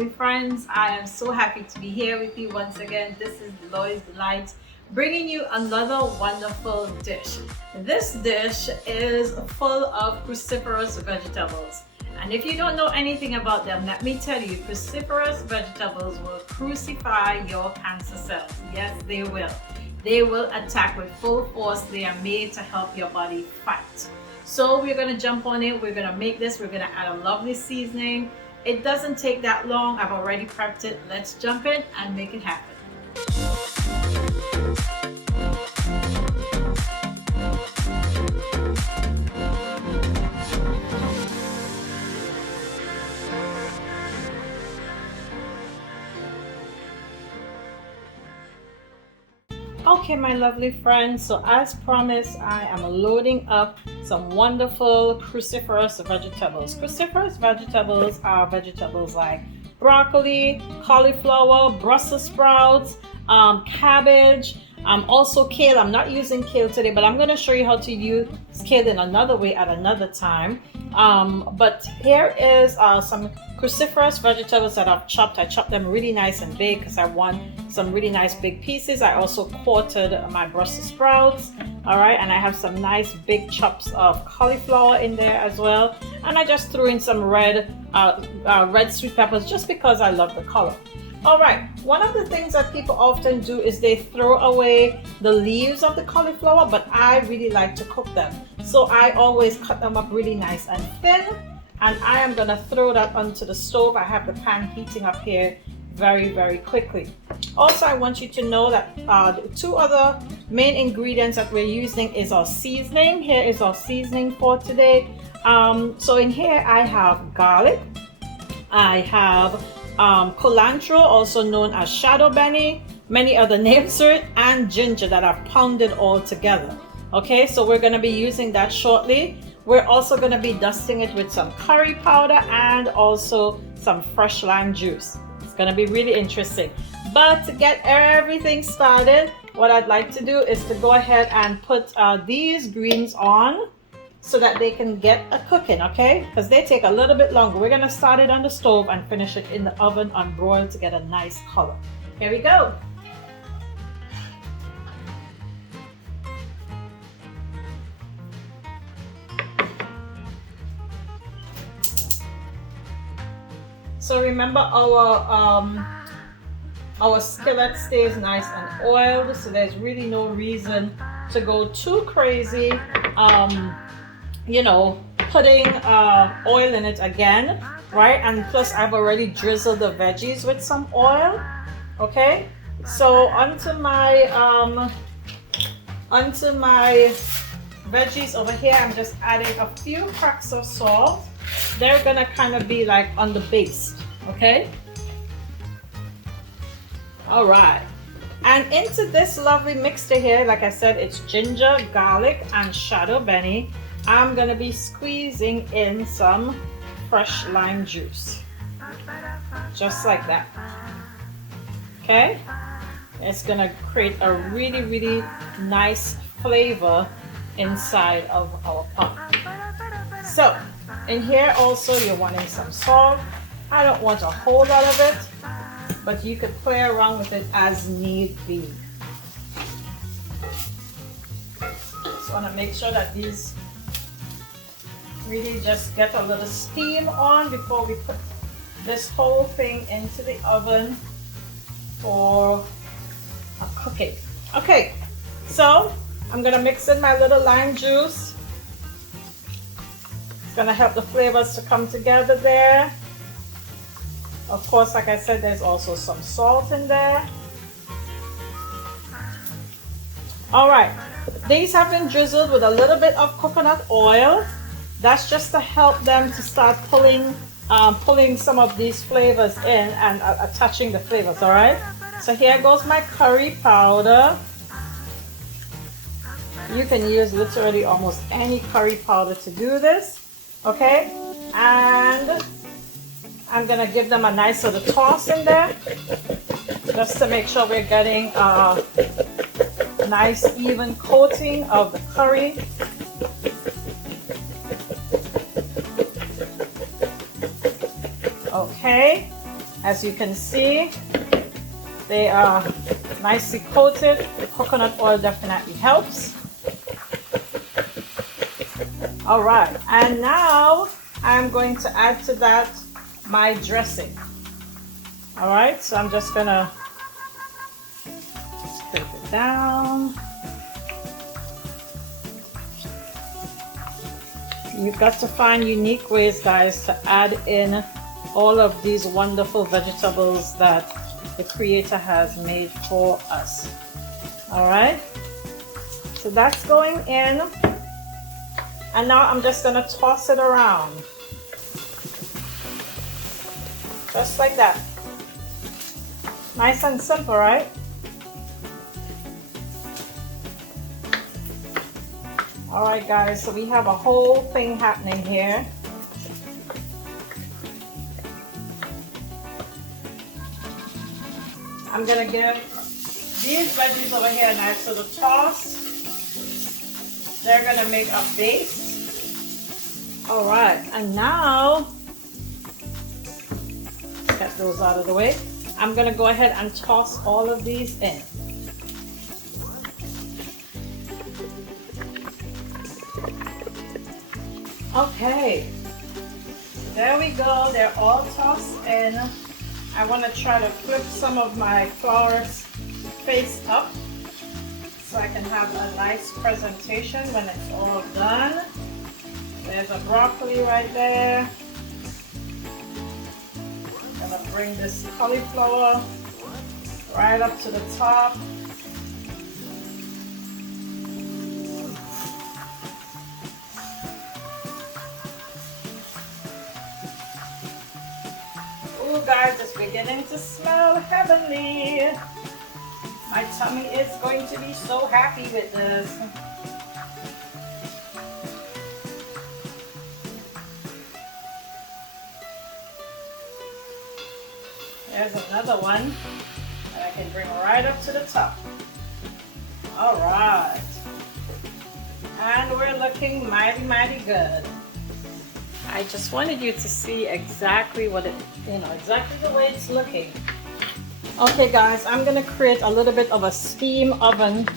lovely friends. I am so happy to be here with you once again. This is Lois Delight, bringing you another wonderful dish. This dish is full of cruciferous vegetables. And if you don't know anything about them, let me tell you, cruciferous vegetables will crucify your cancer cells. Yes, they will. They will attack with full force. They are made to help your body fight. So we're going to jump on it. We're going to make this. We're going to add a lovely seasoning. It doesn't take that long. I've already prepped it. Let's jump in and make it happen. Okay, my lovely friends, so as promised, I am loading up some wonderful cruciferous vegetables. Cruciferous vegetables are vegetables like broccoli, cauliflower, brussels sprouts, cabbage, also kale. I'm not using kale today, but I'm going to show you how to use kale in another way at another time. But here is some cruciferous vegetables that I've chopped. I chopped them really nice and big because I want some really nice big pieces. I also quartered my Brussels sprouts, all right, and I have some nice big chops of cauliflower in there as well. And I just threw in some red sweet peppers just because I love the color. All right, one of the things that people often do is they throw away the leaves of the cauliflower, but I really like to cook them. So I always cut them up really nice and thin, and I am gonna throw that onto the stove. I have the pan heating up here very, very quickly. Also, I want you to know that the two other main ingredients that we're using is our seasoning. Here is our seasoning for today. So in here I have garlic, I have cilantro, also known as shadow benny, many other names to it, and ginger that I've pounded all together. Okay, so we're going to be using that shortly. We're also going to be dusting it with some curry powder and also some fresh lime juice. It's going to be really interesting. But to get everything started, what I'd like to do is to go ahead and put these greens on so that they can get a cooking, okay? Because they take a little bit longer. We're gonna start it on the stove and finish it in the oven on broil to get a nice color. Here we go. So remember our skillet stays nice and oiled, so there's really no reason to go too crazy you know, putting oil in it again, right? And plus I've already drizzled the veggies with some oil. Okay, so onto my veggies over here, I'm just adding a few cracks of salt. They're gonna kind of be like on the base. Okay, all right. And into this lovely mixture here, like I said, it's ginger, garlic, and shadow benny. I'm gonna be squeezing in some fresh lime juice, just like that. Okay, it's gonna create a really, really nice flavor inside of our pot. So in here also you're wanting some salt. I don't want a whole lot of it, but you could play around with it as need be. Just want to make sure that these really just get a little steam on before we put this whole thing into the oven for a cooking. Okay, so I'm gonna mix in my little lime juice. It's gonna help the flavors to come together there. Of course, like I said, there's also some salt in there. All right, these have been drizzled with a little bit of coconut oil. That's just to help them to start pulling some of these flavors in and attaching the flavors, all right? So here goes my curry powder. You can use literally almost any curry powder to do this, okay? And I'm gonna give them a nice little toss in there, just to make sure we're getting a nice even coating of the curry. Okay, As you can see, they are nicely coated. The coconut oil definitely helps. All right, and now I'm going to add to that my dressing. All right, so I'm just gonna scrape it down. You've got to find unique ways, guys, to add in all of these wonderful vegetables that the Creator has made for us. All right, so that's going in, and now I'm just gonna toss it around, just like that. Nice and simple, right? All right, guys, so we have a whole thing happening here. I'm gonna give these veggies over here a nice little toss. They're gonna make a base. All right, and now, get those out of the way. I'm gonna go ahead and toss all of these in. Okay, there we go. They're all tossed in. I want to try to flip some of my flowers face up so I can have a nice presentation when it's all done. There's a broccoli right there. I'm gonna bring this cauliflower right up to the top. Ooh, guys, it's beginning to smell heavenly. My tummy is going to be so happy with this. There's another one that I can bring right up to the top. All right. And we're looking mighty, mighty good. I just wanted you to see exactly what it, exactly the way it's looking. Okay, guys, I'm gonna create a little bit of a steam oven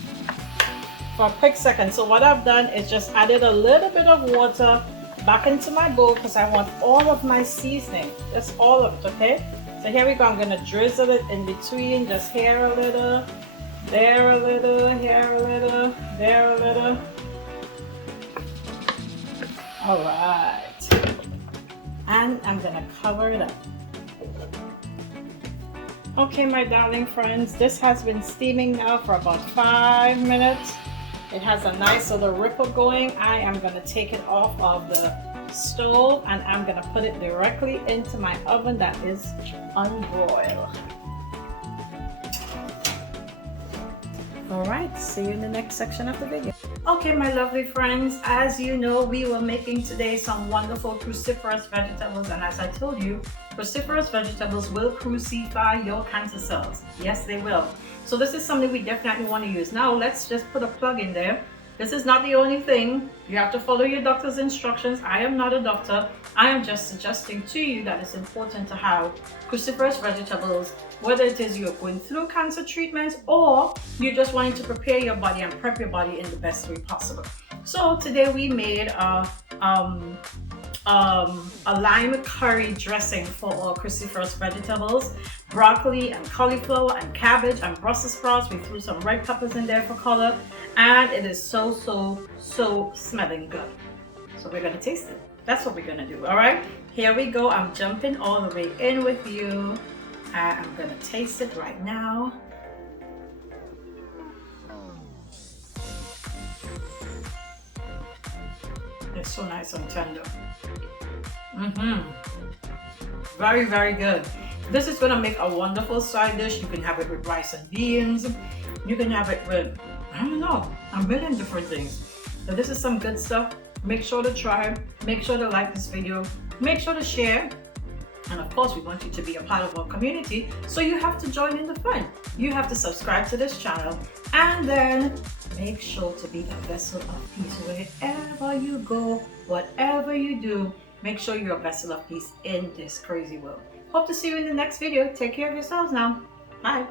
for a quick second. So what I've done is just added a little bit of water back into my bowl because I want all of my seasoning, just all of it, okay? So here we go. I'm gonna drizzle it in between, just here a little, there a little, here a little, there a little. All right. And I'm gonna cover it up. Okay, my darling friends, this has been steaming now for about 5 minutes. It has a nice little ripple going. I am gonna take it off of the stove and I'm gonna put it directly into my oven that is on broil. All right, see you in the next section of the video. Okay, my lovely friends, as you know, we were making today some wonderful cruciferous vegetables, and as I told you, cruciferous vegetables will crucify your cancer cells. Yes, they will. So this is something we definitely want to use. Now let's just put a plug in there. This is not the only thing. You have to follow your doctor's instructions. I am not a doctor. I am just suggesting to you that it's important to have cruciferous vegetables, whether it is you're going through cancer treatments or you're just wanting to prepare your body and prep your body in the best way possible. So today we made a lime curry dressing for our cruciferous vegetables, broccoli and cauliflower and cabbage and brussels sprouts. We threw some red peppers in there for color, and it is so smelling good. So we're gonna taste it. That's what we're gonna do. All right, here we go. I'm jumping all the way in with you. I'm gonna taste it right now. It's so nice and tender. Very, very good. This is gonna make a wonderful side dish. You can have it with rice and beans. You can have it with, I don't know, a million different things. So this is some good stuff. Make sure to try. Make sure to like this video. Make sure to share. And of course, we want you to be a part of our community. So you have to join in the fun. You have to subscribe to this channel. And then make sure to be a vessel of peace. Wherever you go, whatever you do, make sure you're a vessel of peace in this crazy world. Hope to see you in the next video. Take care of yourselves now. Bye.